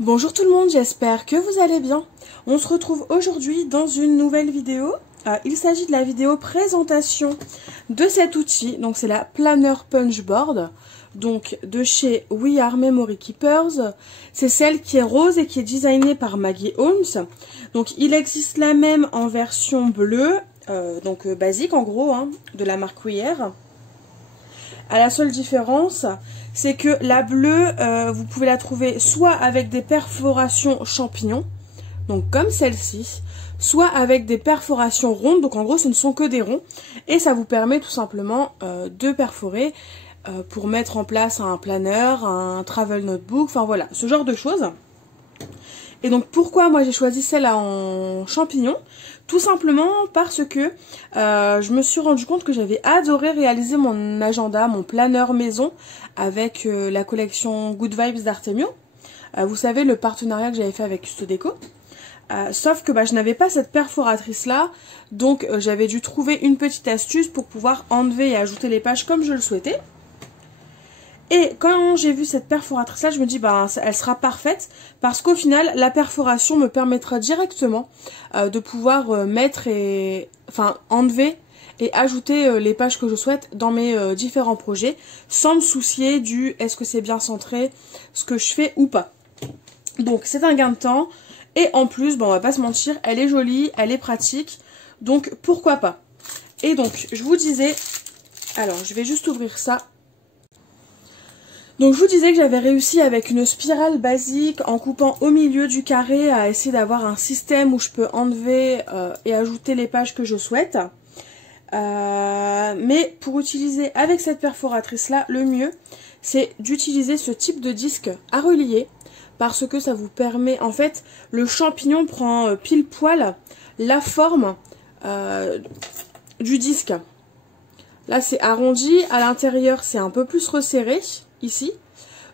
Bonjour tout le monde, j'espère que vous allez bien. On se retrouve aujourd'hui dans une nouvelle vidéo. Il s'agit de la vidéo présentation de cet outil. Donc c'est la Planner Punchboard, donc de chez We Are Memory Keepers. C'est celle qui est rose et qui est designée par Maggie Holmes. Donc il existe la même en version bleue, donc basique en gros, de la marque We Are. La seule différence, c'est que la bleue, vous pouvez la trouver soit avec des perforations champignons, donc comme celle-ci, soit avec des perforations rondes, donc en gros ce ne sont que des ronds, et ça vous permet tout simplement de perforer pour mettre en place un planner, un travel notebook, enfin voilà, ce genre de choses. Et donc pourquoi moi j'ai choisi celle en champignons? Tout simplement parce que je me suis rendu compte que j'avais adoré réaliser mon agenda, mon planner maison avec la collection Good Vibes d'Artemio. Vous savez, le partenariat que j'avais fait avec Custodeco. Sauf que je n'avais pas cette perforatrice là, donc j'avais dû trouver une petite astuce pour pouvoir enlever et ajouter les pages comme je le souhaitais. Et quand j'ai vu cette perforatrice là, je me dis elle sera parfaite parce qu'au final la perforation me permettra directement de pouvoir enlever et ajouter les pages que je souhaite dans mes différents projets sans me soucier du est-ce que c'est bien centré, ce que je fais ou pas. Donc c'est un gain de temps et en plus on va pas se mentir, elle est jolie, elle est pratique, donc pourquoi pas. Et donc je vous disais, alors je vais juste ouvrir ça. Donc je vous disais que j'avais réussi avec une spirale basique en coupant au milieu du carré à essayer d'avoir un système où je peux enlever et ajouter les pages que je souhaite. Mais pour utiliser avec cette perforatrice là, le mieux c'est d'utiliser ce type de disque à relier parce que ça vous permet, en fait, le champignon prend pile poil la forme du disque. Là c'est arrondi, à l'intérieur c'est un peu plus resserré. Ici.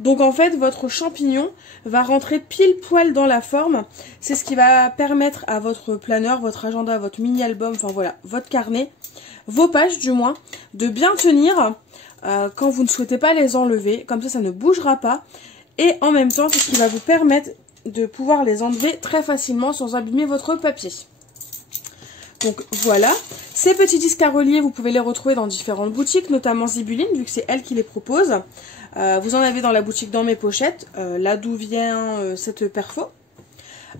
Donc en fait votre champignon va rentrer pile poil dans la forme. C'est ce qui va permettre à votre planner, votre agenda, votre mini album, enfin voilà, votre carnet, vos pages du moins, de bien tenir quand vous ne souhaitez pas les enlever. Comme ça ne bougera pas. Et en même temps c'est ce qui va vous permettre de pouvoir les enlever très facilement sans abîmer votre papier. Donc voilà, ces petits disques à relier, vous pouvez les retrouver dans différentes boutiques, notamment Zibuline, vu que c'est elle qui les propose. Vous en avez dans la boutique Dans mes pochettes, là d'où vient cette perfo.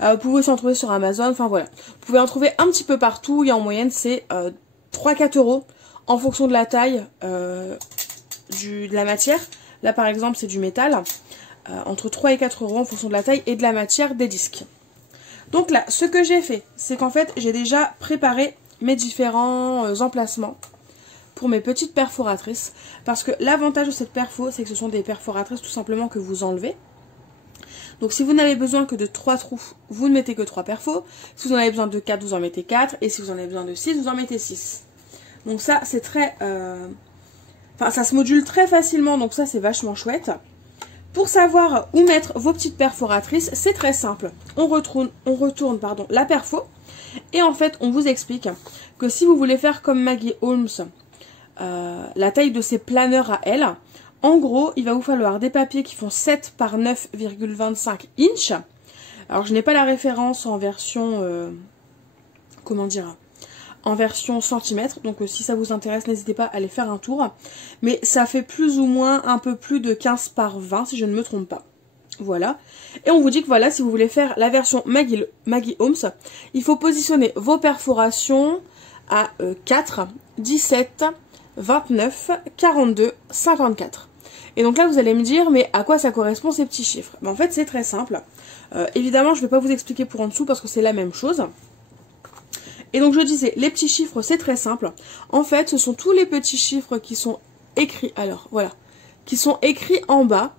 Vous pouvez aussi en trouver sur Amazon, enfin voilà. Vous pouvez en trouver un petit peu partout, et en moyenne c'est 3-4 € en fonction de la taille de la matière. Là par exemple c'est du métal, entre 3 et 4 € en fonction de la taille et de la matière des disques. Donc là, ce que j'ai fait, c'est qu'en fait, j'ai déjà préparé mes différents emplacements pour mes petites perforatrices. Parce que l'avantage de cette perfo, c'est que ce sont des perforatrices tout simplement que vous enlevez. Donc si vous n'avez besoin que de 3 trous, vous ne mettez que 3 perfos. Si vous en avez besoin de 4, vous en mettez 4. Et si vous en avez besoin de 6, vous en mettez 6. Donc ça, c'est très... ça se module très facilement, donc ça, c'est vachement chouette. Pour savoir où mettre vos petites perforatrices, c'est très simple. On retourne la perfo et en fait on vous explique que si vous voulez faire comme Maggie Holmes, la taille de ses planners à elle, en gros il va vous falloir des papiers qui font 7 par 9,25 inches. Alors je n'ai pas la référence en version, en version centimètres, donc si ça vous intéresse, n'hésitez pas à aller faire un tour. Mais ça fait plus ou moins un peu plus de 15 par 20, si je ne me trompe pas. Voilà. Et on vous dit que voilà, si vous voulez faire la version Maggie Holmes, il faut positionner vos perforations à 4, 17, 29, 42, 54. Et donc là, vous allez me dire, mais à quoi ça correspond ces petits chiffres? En fait, c'est très simple. Évidemment, je ne vais pas vous expliquer pour en dessous parce que c'est la même chose. Et donc je disais, les petits chiffres c'est très simple. En fait ce sont tous les petits chiffres qui sont écrits, alors voilà, qui sont écrits en bas.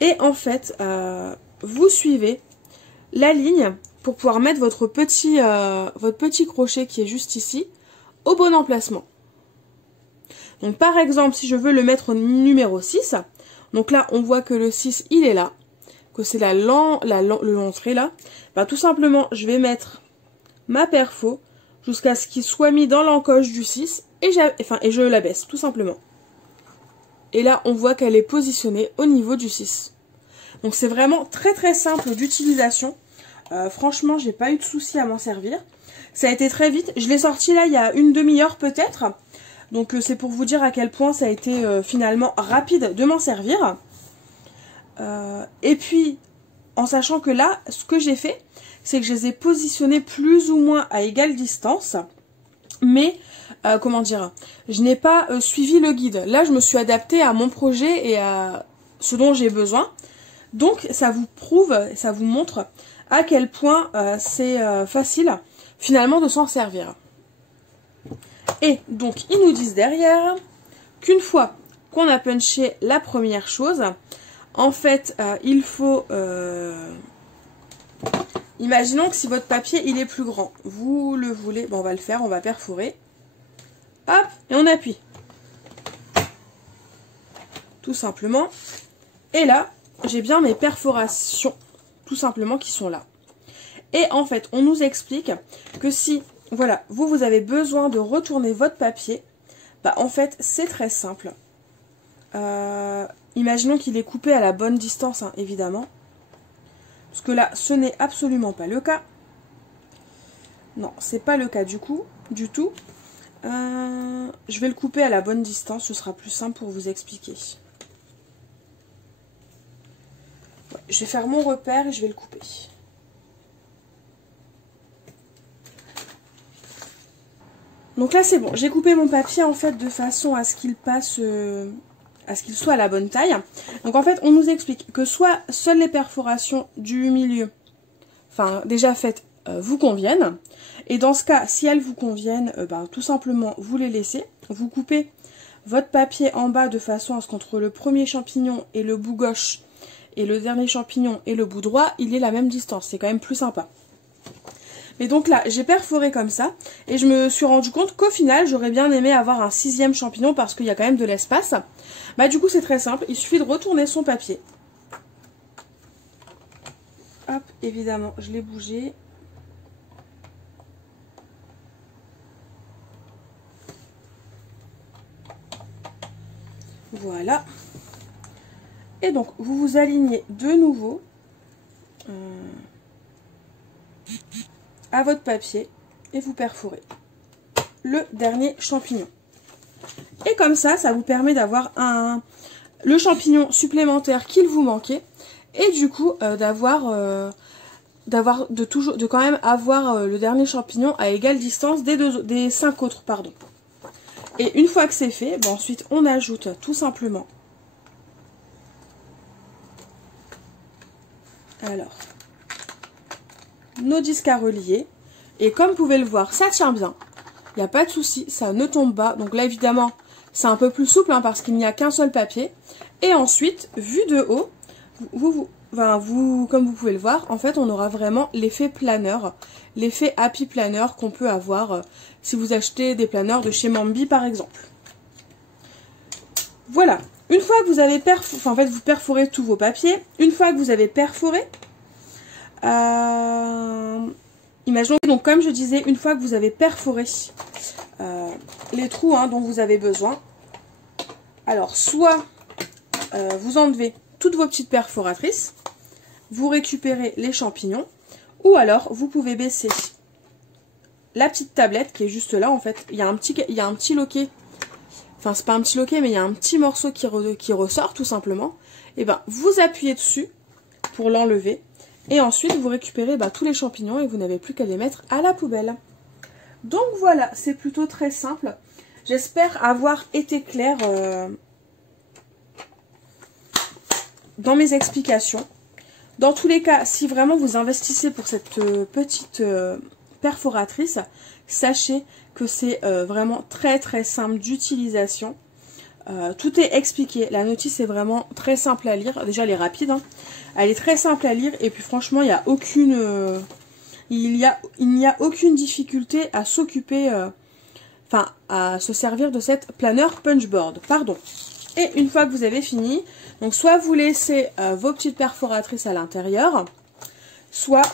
Et en fait vous suivez la ligne pour pouvoir mettre votre petit crochet qui est juste ici au bon emplacement. Donc par exemple si je veux le mettre au numéro 6, donc là on voit que le 6 il est là, que c'est l'entrée là, tout simplement je vais mettre ma perfo jusqu'à ce qu'il soit mis dans l'encoche du 6 et je la baisse tout simplement. Et là on voit qu'elle est positionnée au niveau du 6. Donc c'est vraiment très très simple d'utilisation. Franchement, j'ai pas eu de souci à m'en servir. Ça a été très vite. Je l'ai sorti là il y a une demi-heure peut-être. Donc c'est pour vous dire à quel point ça a été finalement rapide de m'en servir. Et puis, en sachant que là, ce que j'ai fait, c'est que je les ai positionnés plus ou moins à égale distance. Mais, comment dire, je n'ai pas suivi le guide. Là, je me suis adaptée à mon projet et à ce dont j'ai besoin. Donc, ça vous prouve, ça vous montre à quel point c'est facile, finalement, de s'en servir. Et donc, ils nous disent derrière qu'une fois qu'on a punché la première chose, en fait, il faut... imaginons que si votre papier, il est plus grand, vous le voulez... Bon, on va le faire, on va perforer. Hop, et on appuie. Tout simplement. Et là, j'ai bien mes perforations, tout simplement, qui sont là. Et en fait, on nous explique que si... Voilà, vous avez besoin de retourner votre papier. Bah, en fait, c'est très simple. Imaginons qu'il est coupé à la bonne distance, hein, évidemment. Parce que là, ce n'est absolument pas le cas. Non, c'est pas le cas du tout. Je vais le couper à la bonne distance, ce sera plus simple pour vous expliquer. Ouais, je vais faire mon repère et je vais le couper. Donc là c'est bon, j'ai coupé mon papier en fait de façon à ce qu'il passe, à ce qu'il soit à la bonne taille. Donc en fait on nous explique que soit seules les perforations du milieu, enfin déjà faites, vous conviennent. Et dans ce cas, si elles vous conviennent, tout simplement vous les laissez. Vous coupez votre papier en bas de façon à ce qu'entre le premier champignon et le bout gauche et le dernier champignon et le bout droit, il ait la même distance. C'est quand même plus sympa. Et donc là, j'ai perforé comme ça, et je me suis rendu compte qu'au final, j'aurais bien aimé avoir un 6e champignon parce qu'il y a quand même de l'espace. Bah du coup, c'est très simple, il suffit de retourner son papier. Hop, évidemment, je l'ai bougé. Voilà. Et donc, vous vous alignez de nouveau à votre papier et vous perforez le dernier champignon. Et comme ça, ça vous permet d'avoir le champignon supplémentaire qu'il vous manquait et du coup de quand même avoir le dernier champignon à égale distance des 5 autres, pardon. Et une fois que c'est fait, ensuite on ajoute tout simplement nos disques à relier. Et comme vous pouvez le voir, ça tient bien. Il n'y a pas de souci, ça ne tombe pas. Donc là, évidemment, c'est un peu plus souple hein, parce qu'il n'y a qu'un seul papier. Et ensuite, vu de haut, comme vous pouvez le voir, en fait, on aura vraiment l'effet planeur. L'effet happy planner qu'on peut avoir si vous achetez des planeurs de chez Mambi, par exemple. Voilà. Une fois que vous avez vous perforez tous vos papiers. Une fois que vous avez perforé, imaginons donc comme je disais, une fois que vous avez perforé les trous dont vous avez besoin, alors soit vous enlevez toutes vos petites perforatrices, vous récupérez les champignons, ou alors vous pouvez baisser la petite tablette qui est juste là en fait. Il y a un petit loquet, enfin c'est pas un petit loquet mais il y a un petit morceau qui ressort tout simplement. Et vous appuyez dessus pour l'enlever. Et ensuite, vous récupérez tous les champignons et vous n'avez plus qu'à les mettre à la poubelle. Donc voilà, c'est plutôt très simple. J'espère avoir été claire dans mes explications. Dans tous les cas, si vraiment vous investissez pour cette petite perforatrice, sachez que c'est vraiment très très simple d'utilisation. Tout est expliqué, la notice est vraiment très simple à lire, déjà elle est rapide, hein. Elle est très simple à lire et puis franchement il n'y a aucune difficulté à s'occuper, à se servir de cette planeur punchboard, pardon. Et une fois que vous avez fini, donc soit vous laissez vos petites perforatrices à l'intérieur, soit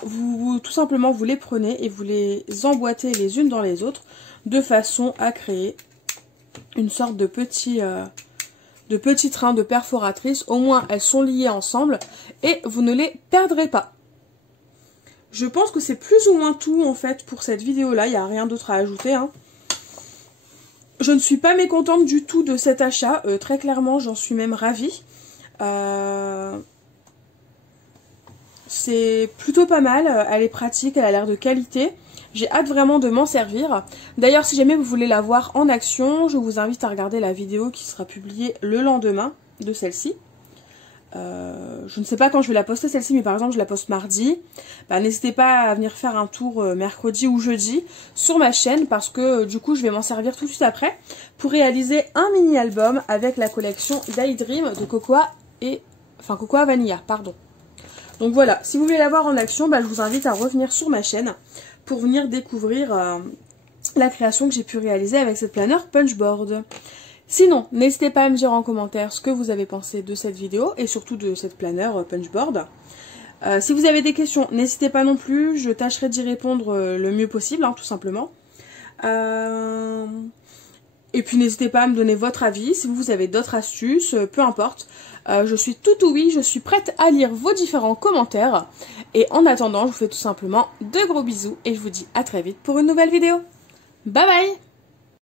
tout simplement vous les prenez et vous les emboîtez les unes dans les autres de façon à créer une sorte de petit de petits trains de perforatrices. Au moins, elles sont liées ensemble et vous ne les perdrez pas. Je pense que c'est plus ou moins tout en fait pour cette vidéo-là. Il n'y a rien d'autre à ajouter, hein. Je ne suis pas mécontente du tout de cet achat. Très clairement, j'en suis même ravie. C'est plutôt pas mal. Elle est pratique, elle a l'air de qualité. J'ai hâte vraiment de m'en servir. D'ailleurs, si jamais vous voulez la voir en action, je vous invite à regarder la vidéo qui sera publiée le lendemain de celle-ci. Je ne sais pas quand je vais la poster celle-ci, mais par exemple je la poste mardi. N'hésitez pas à venir faire un tour mercredi ou jeudi sur ma chaîne, parce que du coup je vais m'en servir tout de suite après pour réaliser un mini-album avec la collection Daydream de Cocoa et... Enfin Cocoa Vanilla, pardon. Donc voilà, si vous voulez la voir en action, je vous invite à revenir sur ma chaîne pour venir découvrir la création que j'ai pu réaliser avec cette planeur Punchboard. Sinon, n'hésitez pas à me dire en commentaire ce que vous avez pensé de cette vidéo et surtout de cette planeur Punchboard. Si vous avez des questions, n'hésitez pas non plus, je tâcherai d'y répondre le mieux possible, hein, tout simplement. Et puis n'hésitez pas à me donner votre avis, si vous avez d'autres astuces, peu importe. Je suis tout oui, je suis prête à lire vos différents commentaires. Et en attendant, je vous fais tout simplement de gros bisous et je vous dis à très vite pour une nouvelle vidéo. Bye bye!